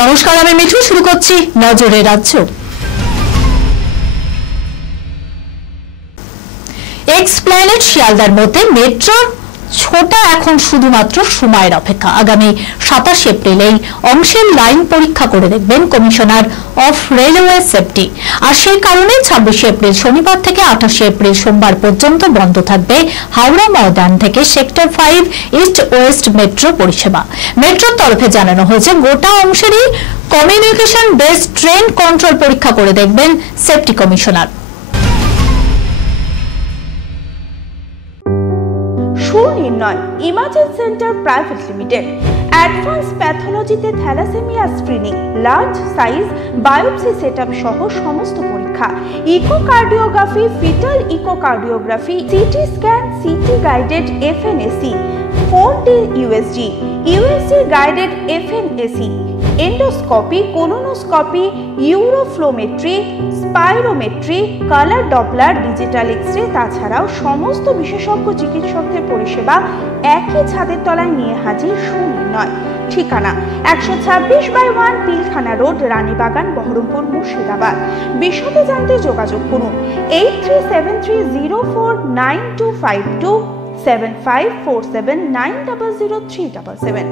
নমস্কার, আমি মিঠু। শুরু করছি নজরে রাজ্য। এক্সপ্ল্যানেড শিয়ালদার মধ্যে মেট্রো ছোটা এখন শুধুমাত্র সময়ের অপেক্ষা। আগামী 27 এপ্রিল এই অংশের লাইন পরীক্ষা করে দেখবেন কমিশনার অফ রেলওয়ে সেফটি। আর সেই কারণে 26 এপ্রিল শনিবার থেকে 28 এপ্রিল সোমবার পর্যন্ত বন্ধ থাকবে হাওড়া ময়দান থেকে সেক্টর 5 ইস্ট ওয়েস্ট মেট্রো পরিষেবা। মেট্রোর তরফে জানানো হয়েছে গোটা অংশেরই কমিউনিকেশন বেসড ট্রেন কন্ট্রোল পরীক্ষা করে দেখবেন safety commissioner. Sunirnoy imaging centre private limited advance প্যাথোলজিতে thalassaemia screening, large size biopsy setup সহ সমস্ত পরীক্ষা, echocardiography, fetal echocardiography, CT scan, CT guided FNAC, 4D USG, USG guided FNAC, endoscopy, colonoscopy, uroflowmetry, spirometry, colour Doppler, digital X-ray, তাছাড়াও সমস্ত বিশেষজ্ঞ চিকিৎসকদের পরিষেবা একই ছাদের তলায় নিয়ে হাজির সুনির্ণয়। ঠিকানা 126/1 পিলখানা রোড, রানীবাগান, বহরমপুর, মুর্শিদাবাদ। বিশদে জানতে যোগাযোগ করুন 8373049252 7547900377।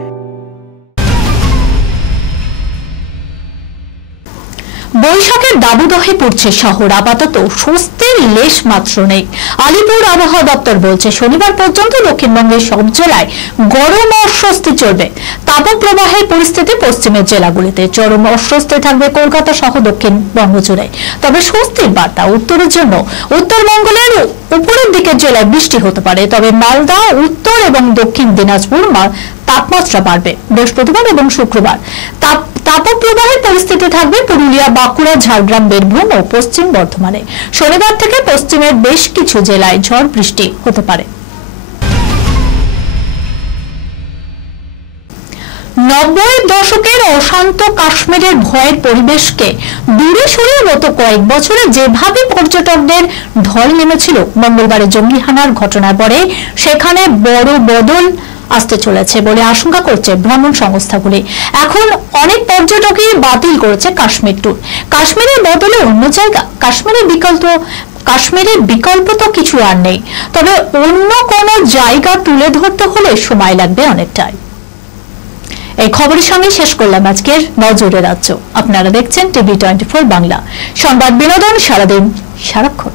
বৈশাখের দাবদাহে পড়ছে শহর, আপাতত স্বস্তির লেশ মাত্র নেই। আলিপুর আবহাওয়া দপ্তর বলছে শনিবার পর্যন্ত দক্ষিণবঙ্গের সব জেলায় গরম অস্বস্তি চলবে। তাপপ্রবাহের পরিস্থিতি পশ্চিমের জেলাগুলিতে, চরম অস্বস্তি থাকবে কলকাতা সহ দক্ষিণবঙ্গ জুড়ে। তবে স্বস্তির বার্তা উত্তরের জন্য। উত্তরবঙ্গের উপরের দিকের জেলায় বৃষ্টি হতে পারে, তবে মালদা, উত্তর এবং দক্ষিণ দিনাজপুর তাপমাত্রা বাড়বে বৃহস্পতিবার এবং শুক্রবার। তাপপ্রবাহের পরিস্থিতি থাকবে পুরুলিয়া, বাঁকুড়া, ঝাড়গ্রাম, বীরভূম ও পশ্চিম বর্ধমানে। শনিবার থেকে পশ্চিমের বেশ কিছু জেলায় ঝড় বৃষ্টি হতে পারে। 90-এর দশকের অশান্ত কাশ্মীরের ভয়ের পরিবেশকে দূরে সরিয়ে গত কয়েক বছরে যেভাবে পর্যটকদের ঢল নেমেছিল মঙ্গলবারের জঙ্গি হানার ঘটনার পরে সেখানে বড় বদল আসতে চলেছে বলে আশঙ্কা করছে ভ্রমণ সংস্থাগুলি। এখন অনেক পর্যটকই বাতিল করেছে কাশ্মীর ট্যুর। কাশ্মীরের বদলে অন্য জায়গা, কাশ্মীরের বিকল্প তো কিছু আর নেই। তবে অন্য কোনো জায়গা তুলে ধরতে হলে সময় লাগবে অনেকটাই। এই খবরের সঙ্গে শেষ করলাম আজকের নজরে রাজ্য। আপনারা দেখছেন টিভি 24 বাংলা, সংবাদ বিনোদন সারাদিন সারাক্ষণ।